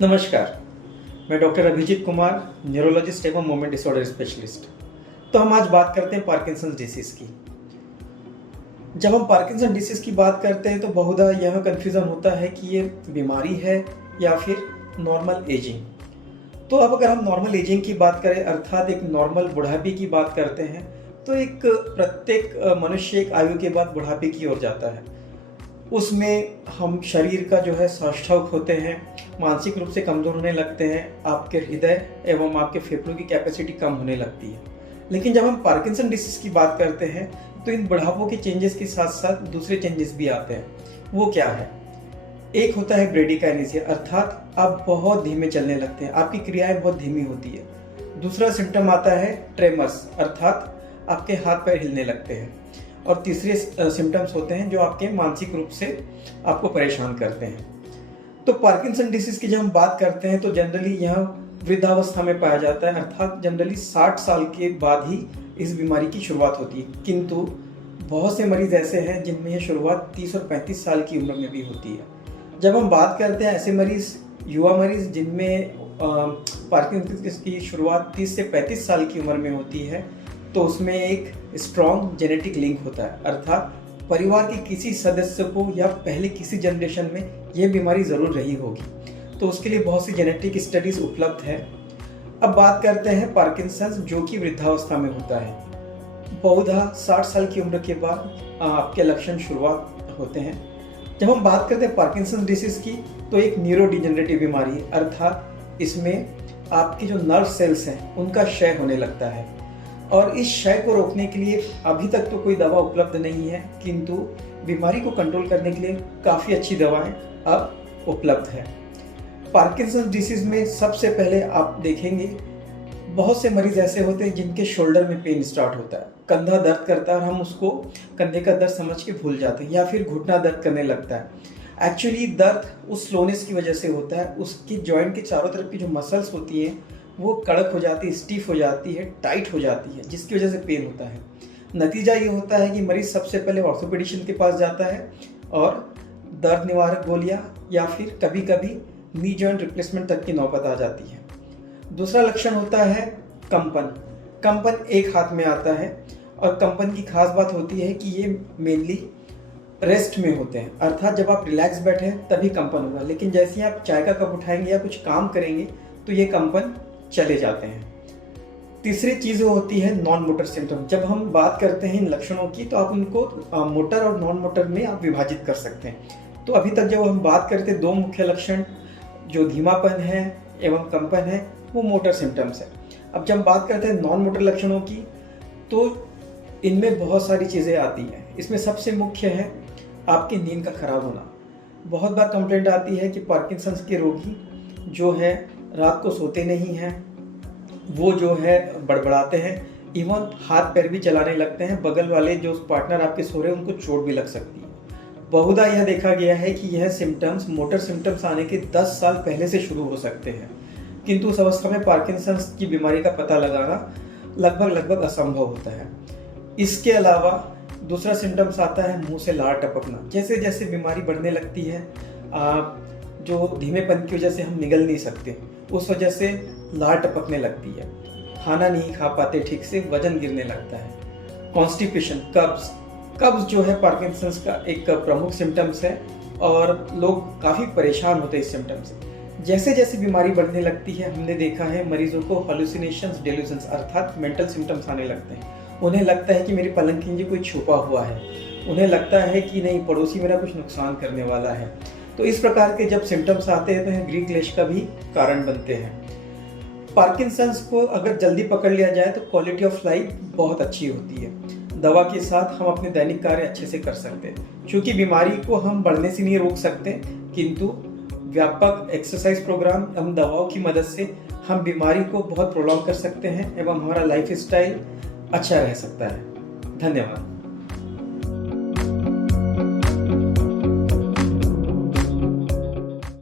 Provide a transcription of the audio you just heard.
नमस्कार, मैं doctor Abhijit Kumar, neurologist एवं मूवमेंट डिसऑर्डर स्पेशलिस्ट। तो हम आज बात करते हैं पार्किंसन डिसीज़ की। जब हम पार्किंसन डिसीज़ की बात करते हैं तो बहुधा यह कन्फ्यूज़न होता है कि ये बीमारी है या फिर नॉर्मल एजिंग। तो अब अगर हम नॉर्मल एजिंग की बात करें अर्थात एक नॉर्मल बुढ़ापे की बात करते हैं तो एक प्रत्येक मनुष्य एक आयु के बाद बुढ़ापे की ओर जाता है। उसमें हम शरीर का जो है सौष्ठव होते हैं, मानसिक रूप से कमज़ोर होने लगते हैं, आपके हृदय एवं आपके फेफड़ों की कैपेसिटी कम होने लगती है। लेकिन जब हम पार्किंसन डिसीज़ की बात करते हैं तो इन बुढ़ापों के चेंजेस के साथ साथ दूसरे चेंजेस भी आते हैं। वो क्या है? एक होता है ब्रेडिकाइनेसिया अर्थात आप बहुत धीमे चलने लगते हैं, आपकी क्रियाएं बहुत धीमी होती है। दूसरा सिम्टम आता है ट्रेमर्स अर्थात आपके हाथ पैर हिलने लगते हैं। और तीसरे सिम्टम्स होते हैं जो आपके मानसिक रूप से आपको परेशान करते हैं। तो पार्किंसन डिसीज़ की जब हम बात करते हैं तो जनरली यह वृद्धावस्था में पाया जाता है अर्थात जनरली 60 साल के बाद ही इस बीमारी की शुरुआत होती है। किंतु बहुत से मरीज ऐसे हैं जिनमें यह शुरुआत 30 और 35 साल की उम्र में भी होती है। जब हम बात करते हैं ऐसे मरीज, युवा मरीज जिनमें पार्किंसन की शुरुआत 30 से 35 साल की उम्र में होती है, तो उसमें एक स्ट्रॉन्ग जेनेटिक लिंक होता है अर्थात परिवार के किसी सदस्य को या पहले किसी जनरेशन में यह बीमारी ज़रूर रही होगी। तो उसके लिए बहुत सी जेनेटिक स्टडीज़ उपलब्ध है। अब बात करते हैं पार्किंसन जो कि वृद्धावस्था में होता है। बहुधा 60 साल की उम्र के बाद आपके लक्षण शुरुआत होते हैं। जब हम बात करते हैं पार्किंसन डिसीज़ की तो एक न्यूरोडिजेनरेटिव बीमारी है अर्थात इसमें आपके जो नर्व सेल्स हैं उनका क्षय होने लगता है। और इस क्षय को रोकने के लिए अभी तक तो कोई दवा उपलब्ध नहीं है, किंतु बीमारी को कंट्रोल करने के लिए काफ़ी अच्छी दवाएं अब उपलब्ध है। पार्किंसन डिसीज़ में सबसे पहले आप देखेंगे बहुत से मरीज ऐसे होते हैं जिनके शोल्डर में पेन स्टार्ट होता है, कंधा दर्द करता है और हम उसको कंधे का दर्द समझ के भूल जाते हैं, या फिर घुटना दर्द करने लगता है। एक्चुअली दर्द उस स्लोनेस की वजह से होता है, उसकी जॉइंट के चारों तरफ की जो मसल्स होती हैं वो कड़क हो जाती है, स्टिफ हो जाती है, टाइट हो जाती है, जिसकी वजह से पेन होता है। नतीजा ये होता है कि मरीज सबसे पहले ऑर्थोपेडिशियन के पास जाता है और दर्द निवारक गोलियां या फिर कभी कभी नी जॉइंट रिप्लेसमेंट तक की नौबत आ जाती है। दूसरा लक्षण होता है कंपन। कंपन एक हाथ में आता है और कंपन की खास बात होती है कि ये मेनली रेस्ट में होते हैं अर्थात जब आप रिलैक्स बैठे हैं तभी कंपन होगा, लेकिन जैसे ही आप चाय का कप उठाएंगे या कुछ काम करेंगे तो ये कंपन चले जाते हैं। तीसरी चीज़ होती है नॉन मोटर सिम्टम। जब हम बात करते हैं इन लक्षणों की तो आप उनको मोटर और नॉन मोटर में आप विभाजित कर सकते हैं। तो अभी तक जब हम बात करते हैं दो मुख्य लक्षण जो धीमापन है एवं कंपन है वो मोटर सिम्टम्स है। अब जब हम बात करते हैं नॉन मोटर लक्षणों की तो इनमें बहुत सारी चीज़ें आती हैं। इसमें सबसे मुख्य है आपकी नींद का खराब होना। बहुत बार कंप्लेंट आती है कि पार्किंसन के रोगी जो है रात को सोते नहीं हैं, वो जो है बड़बड़ाते हैं, इवन हाथ पैर भी चलाने लगते हैं, बगल वाले जो पार्टनर आपके सो रहे हैं उनको चोट भी लग सकती है। बहुधा यह देखा गया है कि यह सिम्टम्स मोटर सिम्टम्स आने के 10 साल पहले से शुरू हो सकते हैं, किंतु उस अवस्था में पार्किंसन की बीमारी का पता लगाना लगभग असंभव होता है। इसके अलावा दूसरा सिम्टम्स आता है मुंह से लार टपकना। जैसे जैसे बीमारी बढ़ने लगती है जो धीमेपन की वजह से हम निगल नहीं सकते, उस वजह से लार टपकने लगती है, खाना नहीं खा पाते ठीक से, वजन गिरने लगता है। कॉन्स्टिपेशन, कब्ज जो है पार्किंसन का एक प्रमुख सिम्टम्स है और लोग काफ़ी परेशान होते हैं इस सिम्टम से। जैसे जैसे बीमारी बढ़ने लगती है हमने देखा है मरीजों को हेलुसिनेशंस, डेल्यूजन्स अर्थात मेंटल सिम्टम्स आने लगते हैं। उन्हें लगता है कि मेरी पलंग के नीचे कोई छुपा हुआ है, उन्हें लगता है कि नहीं पड़ोसी मेरा कुछ नुकसान करने वाला है। तो इस प्रकार के जब सिम्टम्स आते हैं तो यह गृह क्लेश का भी कारण बनते हैं। पार्किंसन को अगर जल्दी पकड़ लिया जाए तो क्वालिटी ऑफ लाइफ बहुत अच्छी होती है। दवा के साथ हम अपने दैनिक कार्य अच्छे से कर सकते हैं। क्योंकि बीमारी को हम बढ़ने से नहीं रोक सकते, किंतु व्यापक एक्सरसाइज प्रोग्राम एवं दवाओं की मदद से हम बीमारी को बहुत प्रोलॉन्ग कर सकते हैं एवं हमारा लाइफ स्टाइल अच्छा रह सकता है। धन्यवाद।